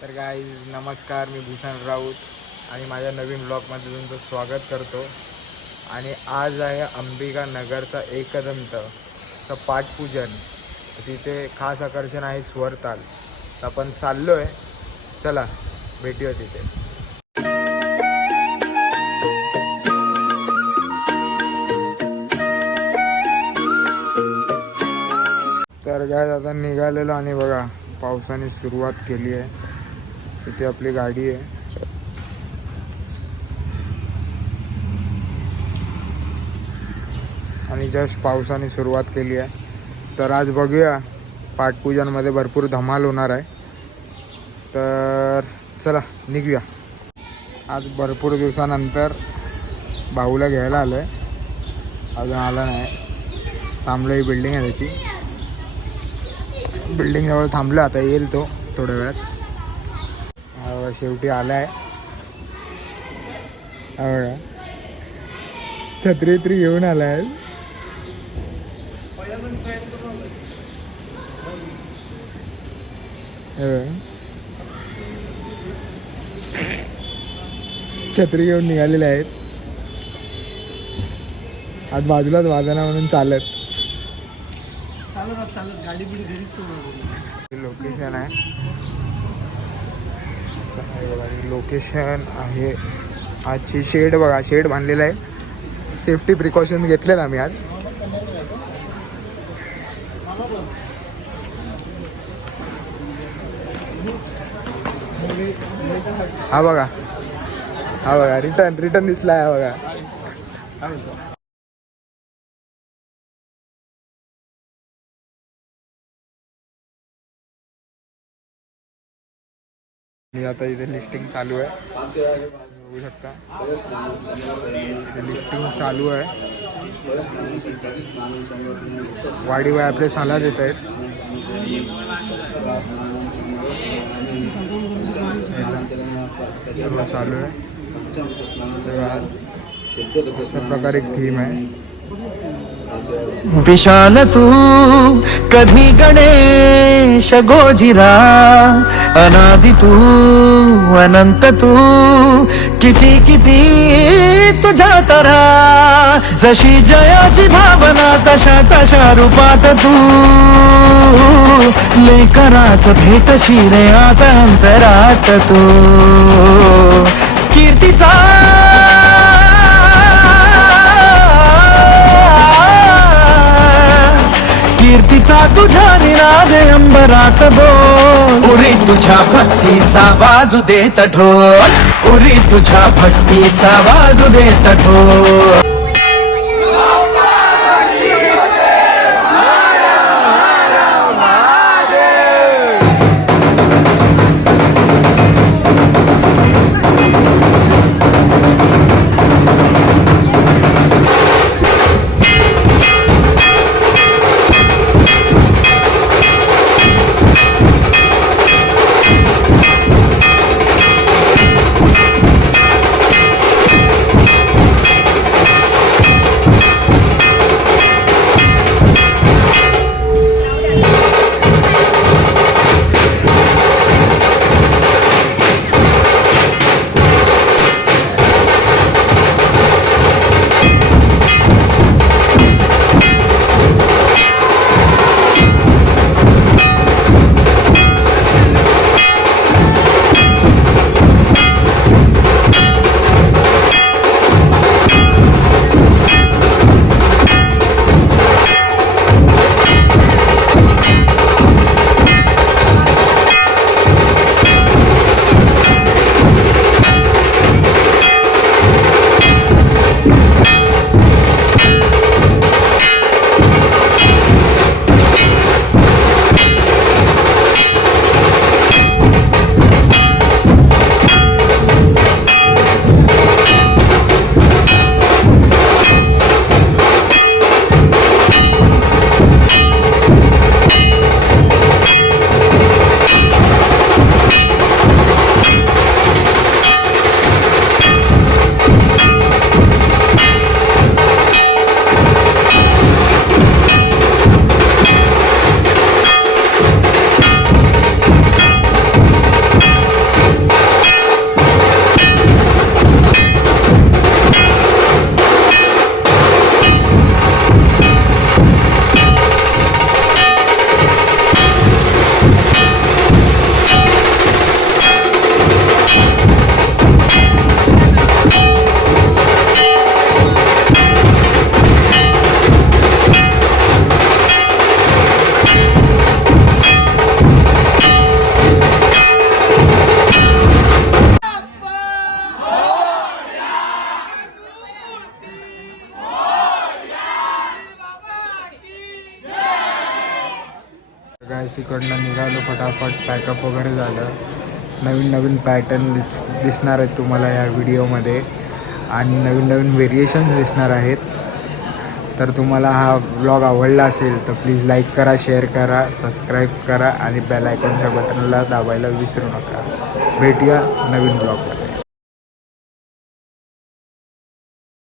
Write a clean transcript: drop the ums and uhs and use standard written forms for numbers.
तर गाईज नमस्कार, मी भूषण राऊत आणि माझ्या नवीन ब्लॉगमध्ये तुमचं स्वागत करतो. आणि आज आहे अंबिका नगरचा एकदंत पाठपूजन. तिथे खास आकर्षण आहे स्वरताल. तर आपण चाललो आहे, चला भेटूया तिथे. तर गाईज आता निघालेलो आणि बघा पावसाने सुरुवात केली आहे. तिथे आपली गाडी आहे. आणि जस्ट पावसाने सुरुवात केली आहे. तर आज बघूया पाठपूजनमध्ये भरपूर धमाल होणार आहे. तर चला निघूया. आज भरपूर दिवसानंतर भाऊला घ्यायला आलो आहे. अजून आला नाही. थांबलो, ही बिल्डिंग आहे त्याची. बिल्डिंगजवळ थांबलो, आता येईल तो थोड्या वेळात. शेवटी आला आहे. छत्री घेऊन आला आहे. छत्री घेऊन निघालेले आहेत. आज बाजूलाच वाजना म्हणून चालत गाडी बिडी घरीच. लोकेशन आहे बघा, लोकेशन आहे. आजची शेड बघा, शेड बांधलेला आहे. सेफ्टी प्रिकॉशन घेतलेत आम्ही आज. हा बघा, रिटर्न दिसला आहे बघा. आता इथे लिफ्टिंग चालू आहे, बघू शकता. लिफ्टिंग चालू आहे. वाडीवर आपले सालाद येत आहेत. चालू आहे. अशा प्रकारे एक थीम आहे. विशाल तू कधी गणेश गोजिरा, अनादि तू अनंत तू, किती किती तुझ्या तरा, जशी जयाची भावना तशा तशा रूपात तू, लेकरास भेटशी रे आता अंतरात तू, कीर्तीचा तुझ्या निनादे अंबरात बोल, उरी तुझ्या भक्तीचा बाजू देत ढोल, उरी तुझ्या भक्तीचा बाजू देत ढोल. इकडनं निघालो फटाफट, पॅकअप वगैरे झालं. नवीन नवीन पॅटर्न दिसणार आहेत तुम्हाला या व्हिडिओमध्ये आणि नवीन नवीन व्हेरिएशन्स दिसणार आहेत. तर तुम्हाला हा व्लॉग आवडला असेल तर प्लीज लाईक करा, शेअर करा, सबस्क्राईब करा आणि बेल आयकॉनच्या बटनला दाबायला विसरू नका. भेटूया नवीन व्लॉगला.